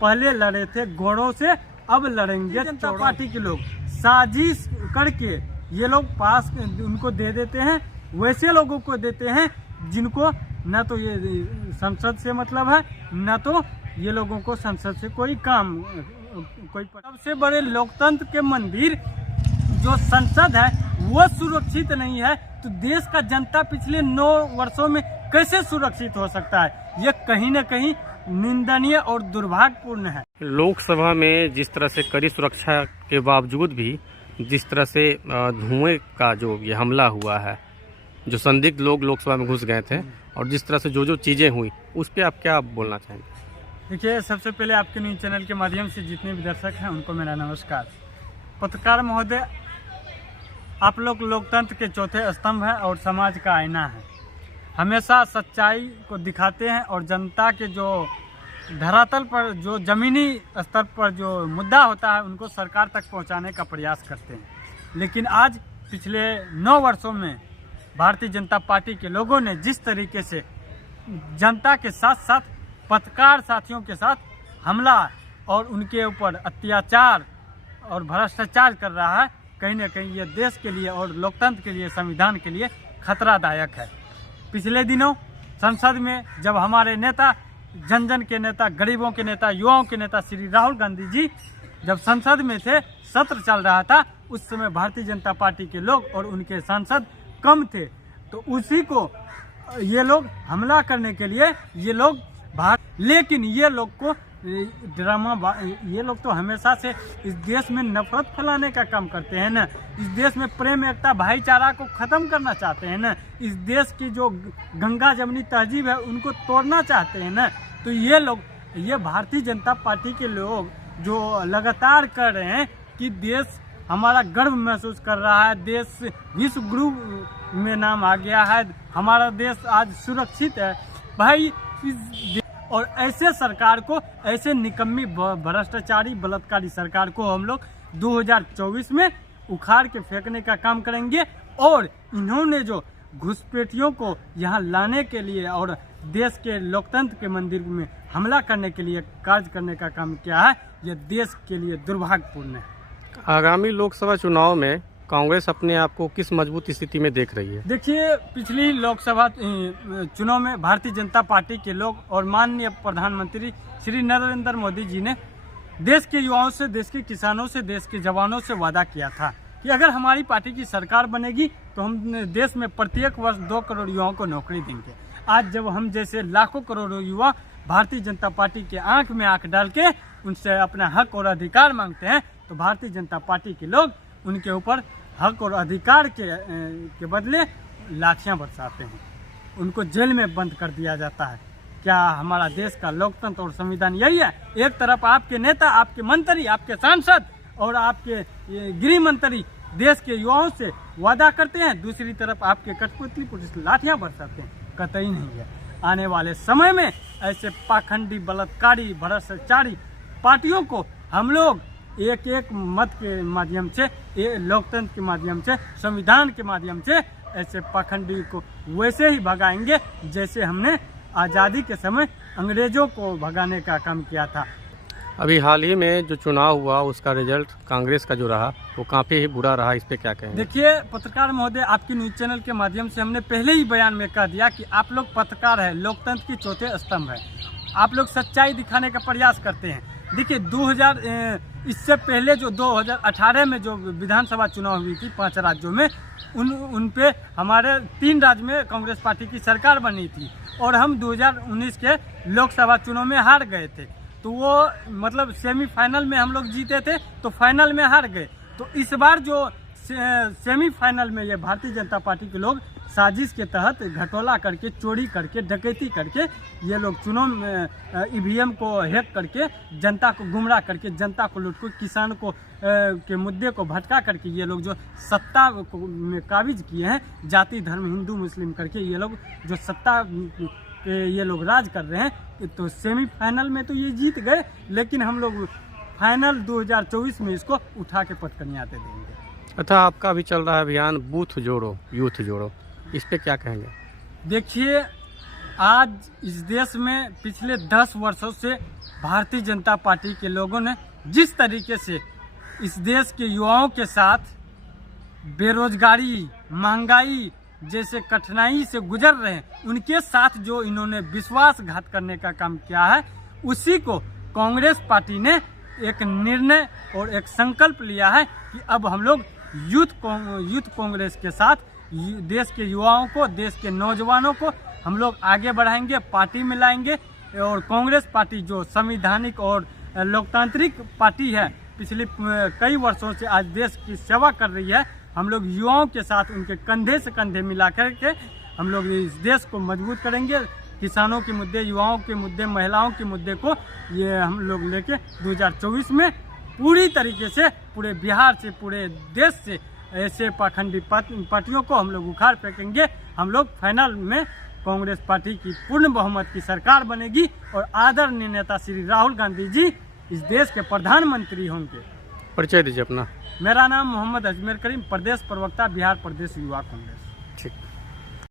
पहले लड़े थे घोड़ों से, अब लड़ेंगे जनता पार्टी के लोग। साजिश करके ये लोग पास उनको दे देते हैं, वैसे लोगों को देते हैं जिनको न तो ये संसद से मतलब है, न तो ये लोगों को संसद से कोई काम कोई। सबसे बड़े लोकतंत्र के मंदिर जो संसद है वो सुरक्षित नहीं है, तो देश का जनता पिछले 9 वर्षों में कैसे सुरक्षित हो सकता है? ये कहीं न कहीं निंदनीय और दुर्भाग्यपूर्ण है। लोकसभा में जिस तरह से कड़ी सुरक्षा के बावजूद भी जिस तरह से धुएं का जो ये हमला हुआ है, जो संदिग्ध लोग लोकसभा में घुस गए थे, और जिस तरह से जो चीज़ें हुई उस पर आप क्या बोलना चाहेंगे? देखिए, सबसे पहले आपके न्यूज़ चैनल के माध्यम से जितने भी दर्शक हैं उनको मेरा नमस्कार। पत्रकार महोदय, आप लोग लोकतंत्र के चौथे स्तंभ हैं और समाज का आईना है। हमेशा सच्चाई को दिखाते हैं और जनता के जो धरातल पर जो ज़मीनी स्तर पर जो मुद्दा होता है उनको सरकार तक पहुंचाने का प्रयास करते हैं। लेकिन आज पिछले 9 वर्षों में भारतीय जनता पार्टी के लोगों ने जिस तरीके से जनता के साथ साथ पत्रकार साथियों के साथ हमला और उनके ऊपर अत्याचार और भ्रष्टाचार कर रहा है, कहीं न कहीं ये देश के लिए और लोकतंत्र के लिए, संविधान के लिए खतरादायक है। पिछले दिनों संसद में जब हमारे नेता, जन जन के नेता, गरीबों के नेता, युवाओं के नेता श्री राहुल गांधी जी जब संसद में थे, सत्र चल रहा था, उस समय भारतीय जनता पार्टी के लोग और उनके सांसद कम थे, तो उसी को ये लोग हमला करने के लिए ये लोग लेकिन ये लोग को ड्रामा, ये लोग तो हमेशा से इस देश में नफरत फैलाने का काम करते हैं ना, इस देश में प्रेम, एकता, भाईचारा को ख़त्म करना चाहते हैं ना, इस देश की जो गंगा जमनी तहजीब है उनको तोड़ना चाहते हैं ना। तो ये लोग, ये भारतीय जनता पार्टी के लोग जो लगातार कर रहे हैं कि देश हमारा गर्व महसूस कर रहा है, देश विश्व गुरु में नाम आ गया है, हमारा देश आज सुरक्षित है भाई। और ऐसे सरकार को, ऐसे निकम्मी भ्रष्टाचारी बलात्कारी सरकार को हम लोग 2024 में उखाड़ के फेंकने का काम करेंगे। और इन्होंने जो घुसपैठियों को यहाँ लाने के लिए और देश के लोकतंत्र के मंदिर में हमला करने के लिए कार्य करने का काम किया है, यह देश के लिए दुर्भाग्यपूर्ण है। आगामी लोकसभा चुनाव में कांग्रेस अपने आप को किस मजबूत स्थिति में देख रही है? देखिए, पिछली लोकसभा चुनाव में भारतीय जनता पार्टी के लोग और माननीय प्रधानमंत्री श्री नरेंद्र मोदी जी ने देश के युवाओं से, देश के किसानों से, देश के जवानों से वादा किया था कि अगर हमारी पार्टी की सरकार बनेगी तो हम देश में प्रत्येक वर्ष 2 करोड़ युवाओं को नौकरी देंगे। आज जब हम जैसे लाखों करोड़ों युवा भारतीय जनता पार्टी के आंख में आंख डाल के उनसे अपना हक और अधिकार मांगते हैं, तो भारतीय जनता पार्टी के लोग उनके ऊपर हक और अधिकार के बदले लाठियां बरसाते हैं, उनको जेल में बंद कर दिया जाता है। क्या हमारा देश का लोकतंत्र और संविधान यही है? एक तरफ आपके नेता, आपके मंत्री, आपके सांसद और आपके गृह मंत्री देश के युवाओं से वादा करते हैं, दूसरी तरफ आपके कठपुतली पुलिस लाठियां बरसाते हैं। कतई नहीं है। आने वाले समय में ऐसे पाखंडी, बलात्कारी, भ्रष्टाचारी पार्टियों को हम लोग एक एक मत के माध्यम से, लोकतंत्र के माध्यम से, संविधान के माध्यम से ऐसे पाखंडी को वैसे ही भगाएंगे जैसे हमने आज़ादी के समय अंग्रेजों को भगाने का काम किया था। अभी हाल ही में जो चुनाव हुआ उसका रिजल्ट कांग्रेस का जो रहा वो काफ़ी ही बुरा रहा, इस पे क्या कहेंगे? देखिए पत्रकार महोदय, आपकी न्यूज़ चैनल के माध्यम से हमने पहले ही बयान में कह दिया कि आप लोग पत्रकार हैं, लोकतंत्र के चौथे स्तंभ है, आप लोग सच्चाई दिखाने का प्रयास करते हैं। देखिए इससे पहले जो 2018 में जो विधानसभा चुनाव हुई थी 5 राज्यों में, उन पे हमारे 3 राज्य में कांग्रेस पार्टी की सरकार बनी थी और हम 2019 के लोकसभा चुनाव में हार गए थे। तो वो मतलब सेमीफाइनल में हम लोग जीते थे तो फाइनल में हार गए। तो इस बार जो सेमीफाइनल में ये भारतीय जनता पार्टी के लोग साजिश के तहत घटोला करके, चोरी करके, डकैती करके ये लोग चुनाव में ईवीएम को हैक करके, जनता को गुमराह करके, जनता को लूट को, किसान को के मुद्दे को भटका करके ये लोग जो सत्ता में काबिज किए हैं, जाति धर्म हिंदू मुस्लिम करके ये लोग जो सत्ता पे ये लोग राज कर रहे हैं। तो सेमीफाइनल में तो ये जीत गए, लेकिन हम लोग फाइनल 2024 में इसको उठा के पटकनिया दे देंगे। अच्छा, आपका भी चल रहा है अभियान बूथ जोड़ो यूथ जोड़ो, इस पे क्या कहेंगे? देखिए, आज इस देश में पिछले 10 वर्षों से भारतीय जनता पार्टी के लोगों ने जिस तरीके से इस देश के युवाओं के साथ बेरोजगारी, महंगाई जैसे कठिनाई से गुजर रहे हैं, उनके साथ जो इन्होंने विश्वासघात करने का काम किया है, उसी को कांग्रेस पार्टी ने एक निर्णय और एक संकल्प लिया है कि अब हम लोग यूथ कांग्रेस के साथ देश के युवाओं को, देश के नौजवानों को हम लोग आगे बढ़ाएंगे, पार्टी में लाएंगे। और कांग्रेस पार्टी जो संवैधानिक और लोकतांत्रिक पार्टी है, पिछले कई वर्षों से आज देश की सेवा कर रही है, हम लोग युवाओं के साथ उनके कंधे से कंधे मिला करके हम लोग इस देश को मजबूत करेंगे। किसानों के मुद्दे, युवाओं के मुद्दे, महिलाओं के मुद्दे को ये हम लोग लेके 2024 में पूरी तरीके से पूरे बिहार से, पूरे देश से ऐसे पाखंडी पार्टियों को हम लोग उखाड़ फेंकेंगे। हम लोग फाइनल में कांग्रेस पार्टी की पूर्ण बहुमत की सरकार बनेगी और आदरणीय नेता श्री राहुल गांधी जी इस देश के प्रधानमंत्री होंगे। परिचय दीजिए अपना। मेरा नाम मोहम्मद अजमेर करीम, प्रदेश प्रवक्ता, बिहार प्रदेश युवा कांग्रेस। ठीक।